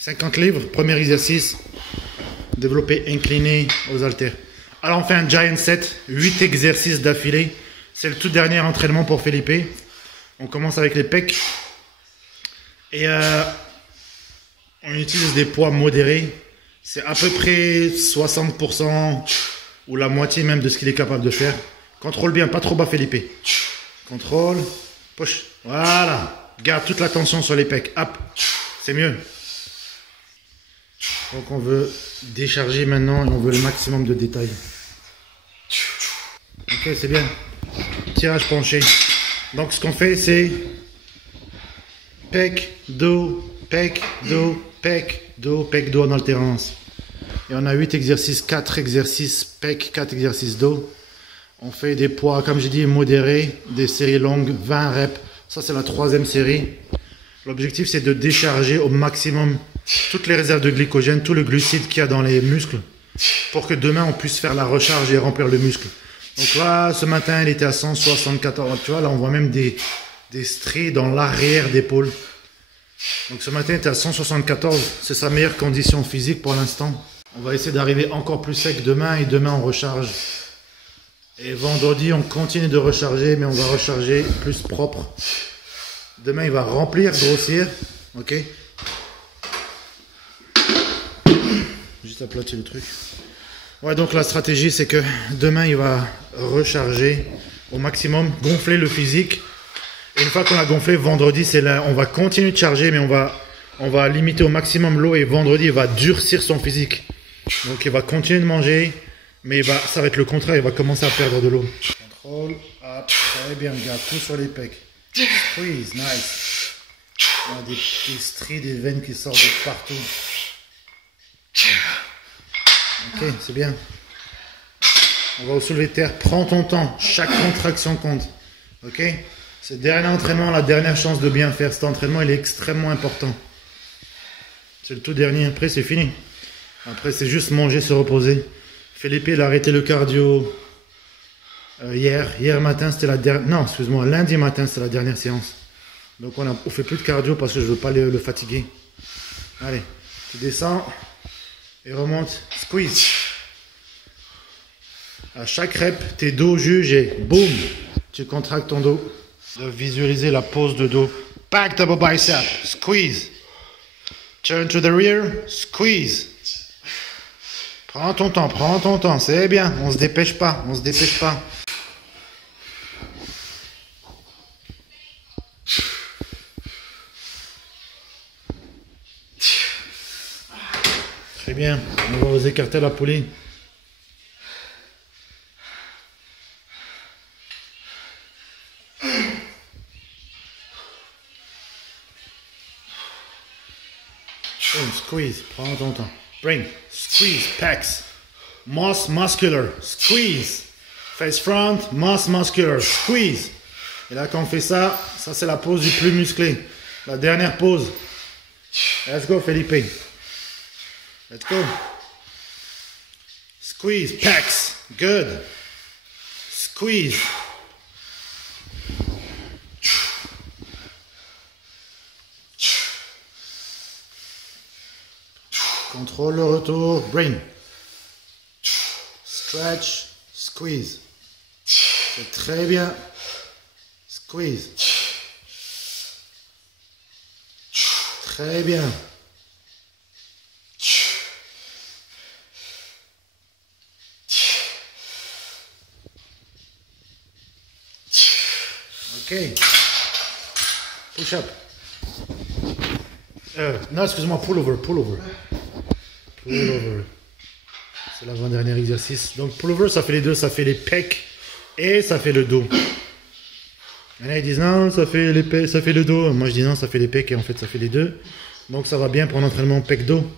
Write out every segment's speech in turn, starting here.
50 livres, premier exercice, développé incliné aux haltères. Alors on fait un giant set, 8 exercices d'affilée. C'est le tout dernier entraînement pour Felipe. On commence avec les pecs. Et on utilise des poids modérés. C'est à peu près 60% ou la moitié même de ce qu'il est capable de faire. Contrôle bien, pas trop bas Felipe. Contrôle, push. Voilà. Garde toute la tension sur les pecs. Hop, c'est mieux. Donc on veut décharger maintenant et on veut le maximum de détails. Ok, c'est bien. Tirage penché. Donc ce qu'on fait c'est pec, dos, pec, dos, pec, dos, pec, dos en alternance. Et on a 8 exercices, 4 exercices pec, 4 exercices dos. On fait des poids, comme j'ai dit, modérés, des séries longues, 20 reps. Ça c'est la 3e série. L'objectif c'est de décharger au maximum toutes les réserves de glycogène, tout le glucide qu'il y a dans les muscles, pour que demain on puisse faire la recharge et remplir le muscle. Donc là, ce matin, il était à 174. Tu vois, là, on voit même des stries dans l'arrière d'épaule. Donc ce matin, il était à 174. C'est sa meilleure condition physique pour l'instant. On va essayer d'arriver encore plus sec demain et demain, on recharge. Et vendredi, on continue de recharger, mais on va recharger plus propre. Demain, il va remplir, grossir. Ok. Juste aplatir le truc. Ouais, donc la stratégie, c'est que demain, il va recharger au maximum, gonfler le physique. Et une fois qu'on a gonflé, vendredi, c'est là, on va continuer de charger, mais on va limiter au maximum l'eau. Et vendredi, il va durcir son physique. Donc, il va continuer de manger, mais ça va être le contraire, il va commencer à perdre de l'eau. Contrôle, hop, très bien, regarde, tout sur les pecs. Squeeze, nice. On a des stries, des veines qui sortent de partout. Ok, c'est bien. On va au soulevé de terre. Prends ton temps. Chaque contraction compte. Ok. C'est le dernier entraînement, la dernière chance de bien faire. Cet entraînement, il est extrêmement important. C'est le tout dernier. Après, c'est fini. Après, c'est juste manger, se reposer. Felipe, il a arrêté le cardio hier. Hier matin, c'était la dernière... Non, excuse-moi. Lundi matin, c'était la dernière séance. Donc, on fait plus de cardio parce que je veux pas le fatiguer. Allez, tu descends. Et remonte, squeeze. À chaque rep, tes dos jugent et boum, tu contractes ton dos. De visualiser la pose de dos. Back double bicep, squeeze. Turn to the rear, squeeze. Prends ton temps, c'est bien. On se dépêche pas, on se dépêche pas. Très bien, on va vous écarter la poulie. Squeeze, prends ton temps. Bring, squeeze, pecs. Moss muscular, squeeze. Face front, moss muscular, squeeze. Et là, quand on fait ça, ça c'est la pose du plus musclé. La dernière pose. Let's go, Felipe. Let's go. Squeeze, pecs. Good. Squeeze. Contrôle le retour. Bring. Stretch. Squeeze. C'est très bien. Squeeze. Très bien. Ok. Push up. Non, excuse-moi, pull over. Pull over. C'est l'avant-dernier exercice. Donc, pull over, ça fait les deux. Ça fait les pecs et ça fait le dos. Il y en a qui disent non, ça fait les pecs, ça fait le dos. Moi, je dis non, ça fait les pecs et en fait, ça fait les deux. Donc, ça va bien pour l'entraînement pec-dos.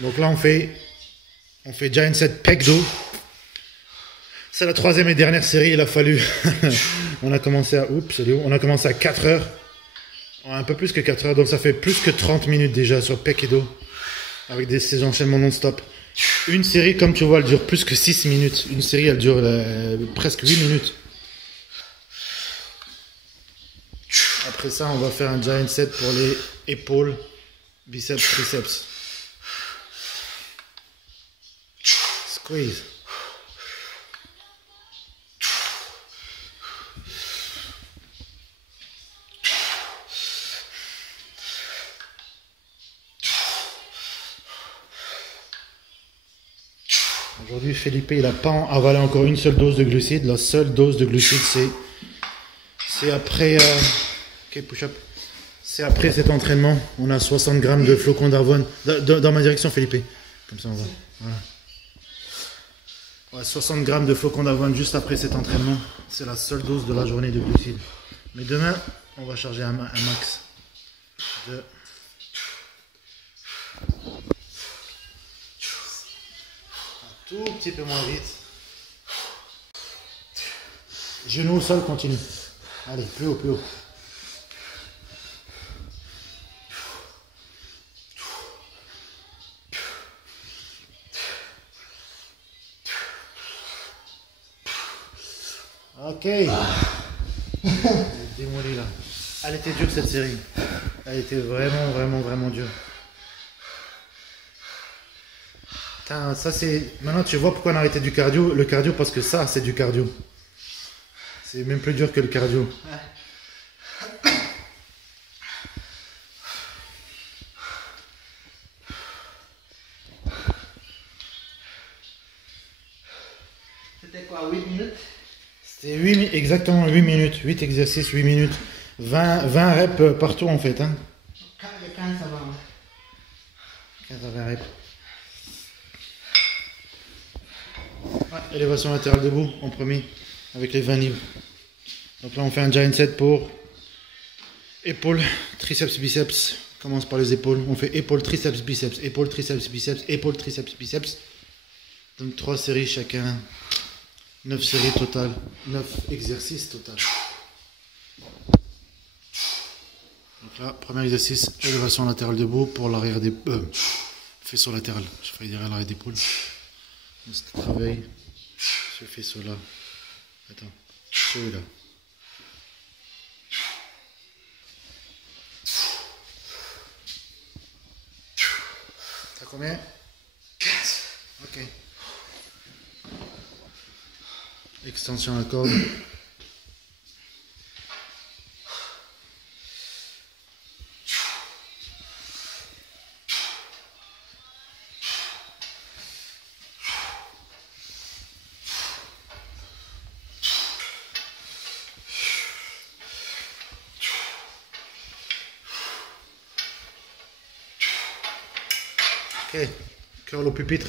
Donc là, on fait giant set pec-dos. C'est la 3e et dernière série. Il a fallu... on a commencé à 4 heures. Un peu plus que 4 heures. Donc, ça fait plus que 30 minutes déjà sur pec et dos. Avec ces enchaînements non-stop. Une série, comme tu vois, elle dure plus que 6 minutes. Une série, elle dure presque 8 minutes. Après ça, on va faire un giant set pour les épaules. biceps, triceps. Squeeze. Aujourd'hui, Felipe, il n'a pas avalé encore une seule dose de glucides. La seule dose de glucides, c'est après... ok, push-up. C'est après cet entraînement. On a 60 grammes de flocons d'avoine. Dans ma direction, Felipe. Comme ça, on va. Voilà. Ouais, 60 grammes de flocons d'avoine juste après cet entraînement. C'est la seule dose de la journée de glucides. Mais demain, on va charger un max de... Tout petit peu moins vite. Genou au sol, continue. Allez, plus haut, plus haut. Ok. Elle est démolie là. Elle était dure cette série. Elle était vraiment, vraiment, vraiment dure. Putain, ça c'est... Maintenant tu vois pourquoi on a arrêté du cardio. Le cardio parce que ça c'est du cardio. C'est même plus dur que le cardio. C'était quoi, 8 minutes? C'était exactement 8 minutes. 8 exercices, 8 minutes. 20 reps partout en fait. Hein. Les 15 ça va. 15 à 20 reps. Ouais, élévation latérale debout en premier avec les 20 livres. Donc là on fait un giant set pour épaules, triceps, biceps. On commence par les épaules. On fait épaules, triceps, biceps, épaules, triceps, biceps, épaules, triceps, biceps. Donc 3 séries chacun. 9 séries totales. 9 exercices total. Donc là, premier exercice, élévation latérale debout pour l'arrière des... faisceau latéral. Je ferais dire l'arrière d'épaule. On travaille ce faisceau-là. Attends, celui-là. T'as combien? 15. Ok. Extension à la corde. Ok, curl au pupitre.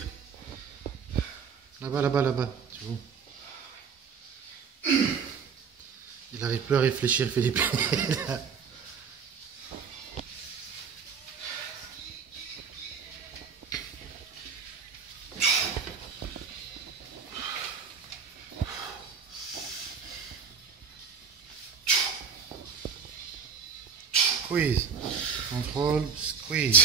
Là-bas, là-bas, là-bas. Tu vois. Il n'arrive plus à réfléchir, Philippe. Squeeze. Contrôle, squeeze.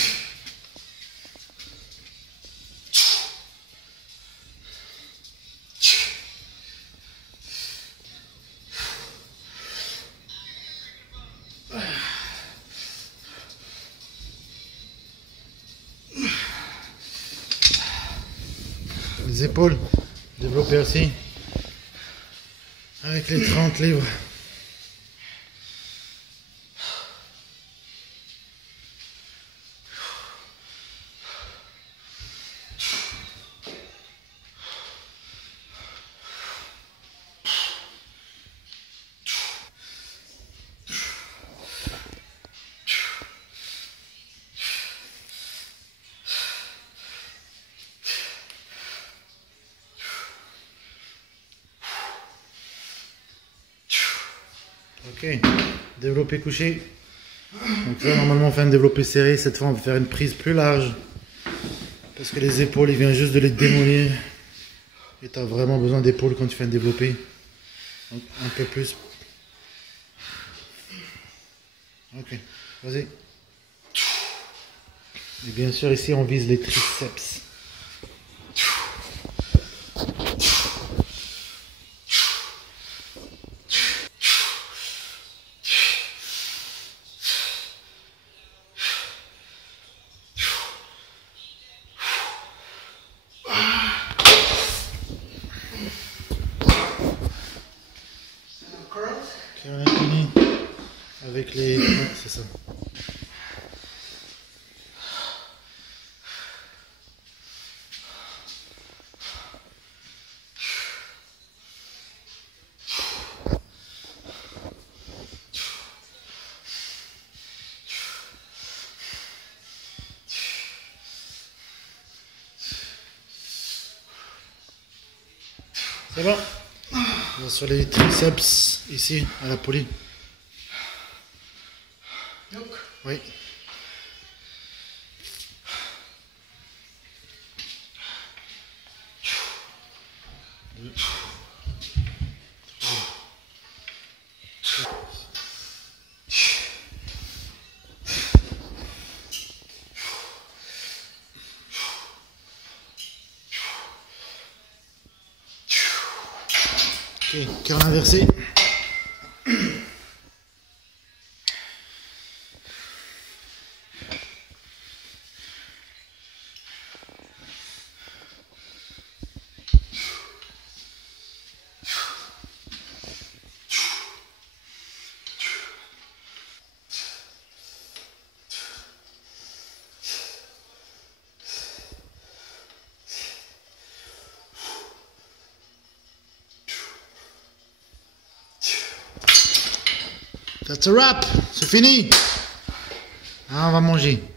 Les épaules, développer aussi avec les 30 livres. Ok, développé couché. Donc là, normalement, on fait un développé serré. Cette fois, on va faire une prise plus large. Parce que les épaules, il vient juste de les démolir. Et tu as vraiment besoin d'épaules quand tu fais un développé. Donc, un peu plus. Ok, vas-y. Et bien sûr, ici, on vise les triceps. avec les... Ouais, c'est ça. C'est bon. On va sur les triceps, ici, à la poulie. Oui. Ok, cœur inversé. That's a wrap, c'est fini. Ah, on va manger.